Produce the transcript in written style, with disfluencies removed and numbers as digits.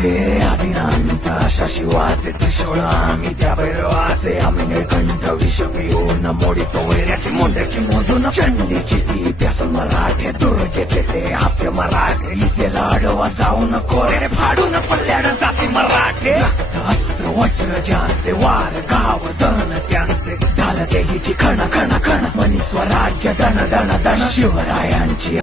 हे आदिनांत अशा शिवाचे त्रिशूळ आम्ही त्या भैरवाचे आम्ही निळकंठ विष पिऊन मोडितो वैऱ्याची मुंडकी मोजून चंडीची ती प्यास मराठे दुर्गेचे ते हास्य मराठे इसे लाडवा जाऊन कोरे फाडून पल्ल्याड जाती मराठे रक्त अस्त्र वज्र ज्यांचे वार गाव दन त्यांचे ढाल तेगीची खण खण खण मनी स्वराज्य दण दण दण शिवरायांची